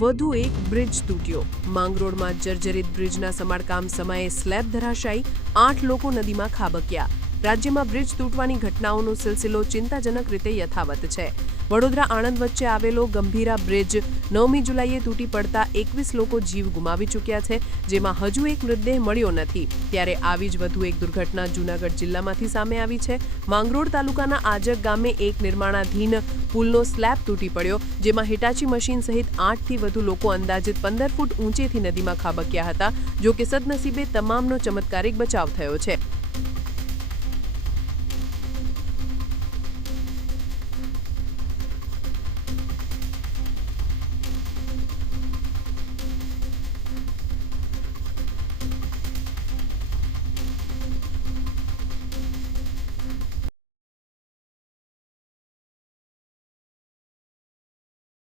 વધુ એક બ્રિજ તૂટ્યો માંગરોળમાં જર્જરિત બ્રિજના સમારકામ સમયે સ્લેબ ધરાશાયી આઠ લોકો નદીમાં ખાબક્યા રાજ્યમાં બ્રિજ તૂટવાની ઘટનાઓનો સિલસિલો ચિંતાજનક રીતે યથાવત છે વડોદરા આણંદ વચ્ચે આવેલો ગંભીરા બ્રિજ નવમી જુલાઈએ તૂટી પડતા એકવીસ લોકો જીવ ગુમાવી ચૂક્યા છે જેમાં હજુ એક મૃતદેહ મળ્યો નથી ત્યારે આવી જ વધુ એક દુર્ઘટના જૂનાગઢ જિલ્લામાંથી સામે આવી છે માંગરોળ તાલુકાના આજક ગામે એક નિર્માણાધીન પુલનો સ્લેબ તૂટી પડ્યો જેમાં હિટાચી મશીન સહિત આઠથી વધુ લોકો અંદાજિત પંદર ફૂટ ઊંચેથી નદીમાં ખાબક્યા હતા જો કે સદનસીબે તમામનો ચમત્કારિક બચાવ થયો છે